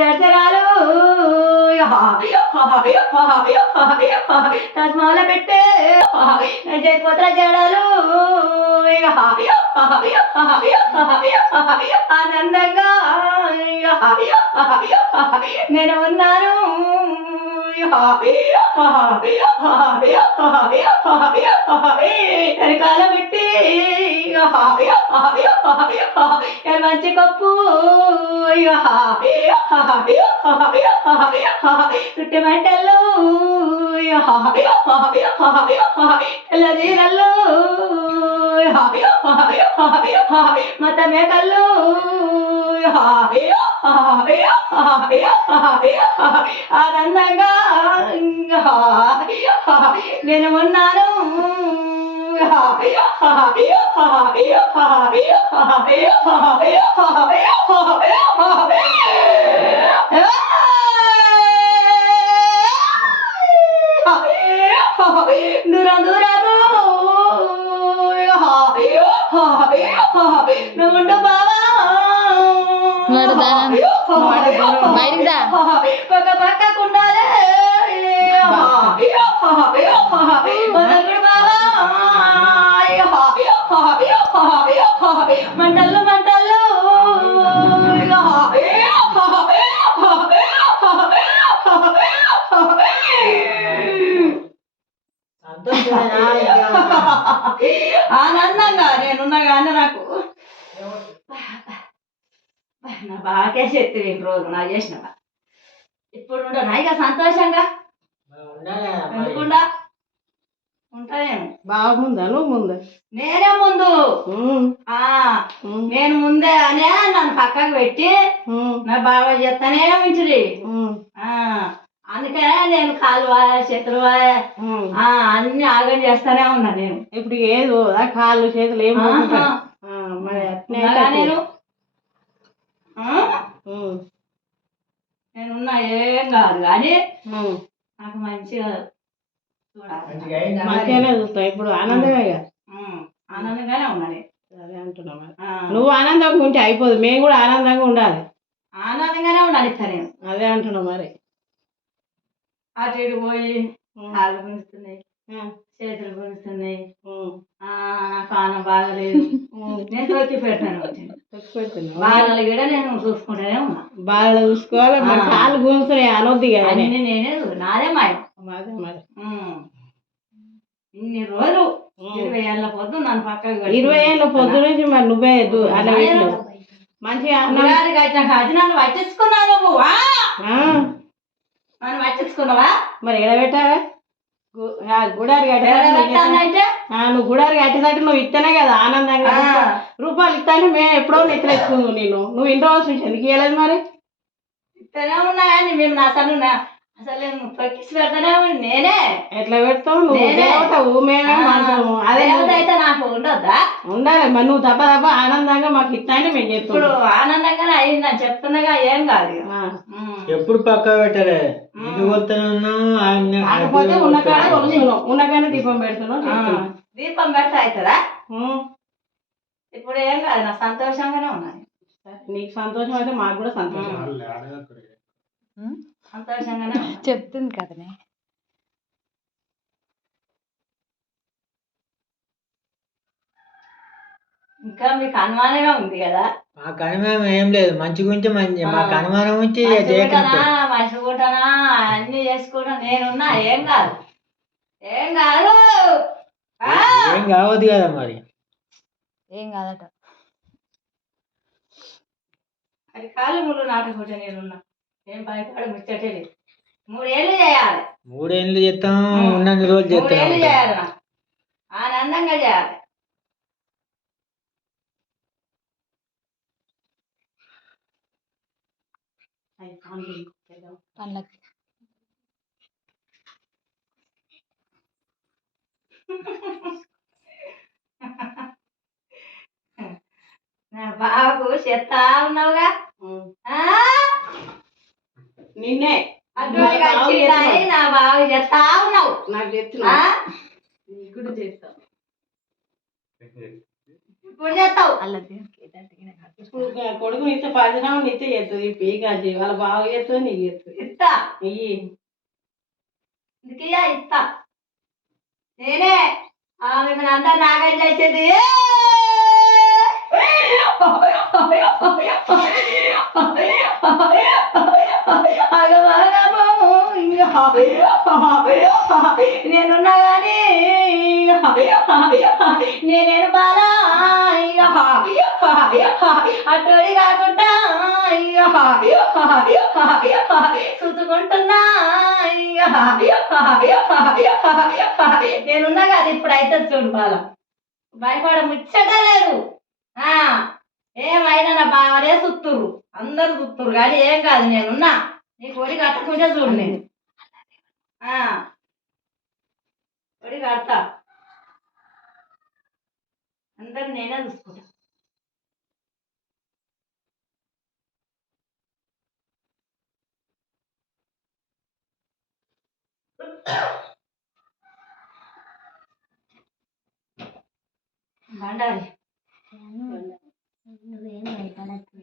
దర్శనాలు తస్మాల పెట్టే జయపోత్ర జడాలు ఆనందంగా నేను ఉన్నాను వెనకాల పెట్టి మంచి కప్పు చుట్టి మంటల్లో తెల్ల నీరల్లో మత మేకల్లో ఆనందంగా నేను ఉన్నాను దూరం దూరము నువ్వు బావా ఒక పక్కకుండాలే మంటల్లో మంటల్లో ఆనందంగా నేనున్నా కానీ నాకు నా బాగా చెప్తే రోజు నా చేసినవా ఇప్పుడు ఉండనా ఇక సంతోషంగా ఎందుకుండా ఉంటా నేను బాగుందా నువ్వు ముందు నేనే ముందు నేను ముందే అనే నన్ను పక్కకు పెట్టి నా బాగా చెప్తానే ఉంచుది అందుకనే నేను కాలువ చేతులు అన్ని ఆగం చేస్తానే ఉన్నా నేను ఇప్పుడు ఏదో కాళ్ళు చేతులు ఏం మరి నేను నేనున్నా ఏం కాదు కానీ నాకు మంచిగా మంచిగానే చూస్తావు ఇప్పుడు ఆనందమే ఆనందంగానే ఉన్నాను అదే అంటున్నా నువ్వు ఆనందంగా ఉంటే అయిపోదు మేము కూడా ఆనందంగా ఉండాలి ఆనందంగానే ఉండాలి ఇస్తా నేను అదే అంటున్నా మరి అటు ఇటు పోయి కాళ్ళు గుంజుతున్నాయి చేతులు గుంజుతున్నాయి పానం బాగలేదు నేను తొక్కి పెడతాను బాధలు కూడా నేను చూసుకుంటూనే ఉన్నా బాగా చూసుకోవాలి మరి కాళ్ళు గుంజుతున్నాయి అనొద్ది కదా నేనే నాదే మాయం అదే మరి ఇన్ని రోజులు 20 ఏళ్ళ పొద్దు నన్ను పక్కకు 20 ఏళ్ళ పొద్దు నుంచి మరి నువ్వే అలా మంచిగా నన్ను పట్టించుకున్నావు నువ్వు నన్ను పట్టించుకున్నావా మరి ఎడ పెట్టావా గుడారి కట్టేదంటే నువ్వు గుడారి కట్టేసరికి నువ్వు ఇస్తేనే కదా ఆనందంగా రూపాయలు ఇస్తానే మేము ఎప్పుడో నెత్తలేసుకుందాం నువ్వు ఇన్ని రోజులు నుంచి ఎందుకు ఇవ్వలేదు మరి ఇస్తూనే ఉన్నా కానీ మేము అసలు నేను తొక్కిసి పెడతానే నేనే ఎట్లా పెడతావు నువ్వు మేమేమంటాము అదే అయితే నాకు ఉండొద్దా ఉండాలి మరి నువ్వు తప్ప ఆనందంగా మాకు ఇస్తానే మేము చెప్తాం ఇప్పుడు ఆనందంగానే అయిందని చెప్తున్నాగా ఏం కాదు ఎప్పుడు పక్క పెట్టలే కాకపోతే ఉన్నకానే దీపం పెడుతున్నావు దీపం పెడితే అవుతుందా ఇప్పుడు ఏం కాదు నాకు సంతోషంగానే ఉన్నది నీకు సంతోషం అయితే మాకు కూడా సంతోషం సంతోషంగానే చెప్తుంది కదనే ఇంకా మీకు అనుమానంగా ఉంది కదా మాకు అనుమానం ఏం లేదు మంచి గురించి మంచి మాకు అనుమానం వచ్చి మనిషి కూడానా అన్ని చేసుకుంటా నేనున్నా ఏం కాదు ఏం కాదు ఏం కావద్దు కదా మరి ఏం కాదట అది కాలు ముళ్ళు నాటకుంటే నేనున్నా ఏం భయపడ ముచ్చటే లేదు 3 ఏళ్ళు చేయాలి 3 ఏళ్ళు చేస్తాం ఉన్నన్ని రోజులు 3 ఏళ్ళు చేయాలి నాకు ఆనందంగా చేయాలి పండ్లకి నా బాబు చెప్తా ఉన్నావుగా నిన్నే అటువంటి నా బాబు చెప్తా ఉన్నావు నాకు చెప్తున్నా కూడా చేస్తావు ఇప్పుడు చేస్తావు అలా కొడుకు ఇస్తే 10 రావులు ఇస్తే చేస్తుంది పీకాచి వాళ్ళ బాగా చేస్తుంది నీకు చేస్తుంది ఇస్తా ఇయ్యి ఇందుకయ్యా ఇస్తా నేనే మిమ్మల్ని అందరు నాగం చేసేది నేనున్నా కానీ నేనేను బాలా అటోడి కాకుండా చూసుకుంటున్నా నేనున్నా కదా ఇప్పుడు అయితే చూడు బాల భయపడ ముచ్చట లేదు ఏమైనా నా బావనే సుత్తురు అందరు సుత్తురు కానీ ఏం కాదు నేనున్నా నీ కొడి కట్టుకుంటే చూడు నేను కొడి కడతా అందరు నేనే చూసుకుంటా బండారి నువ్వేం భయపడద్దు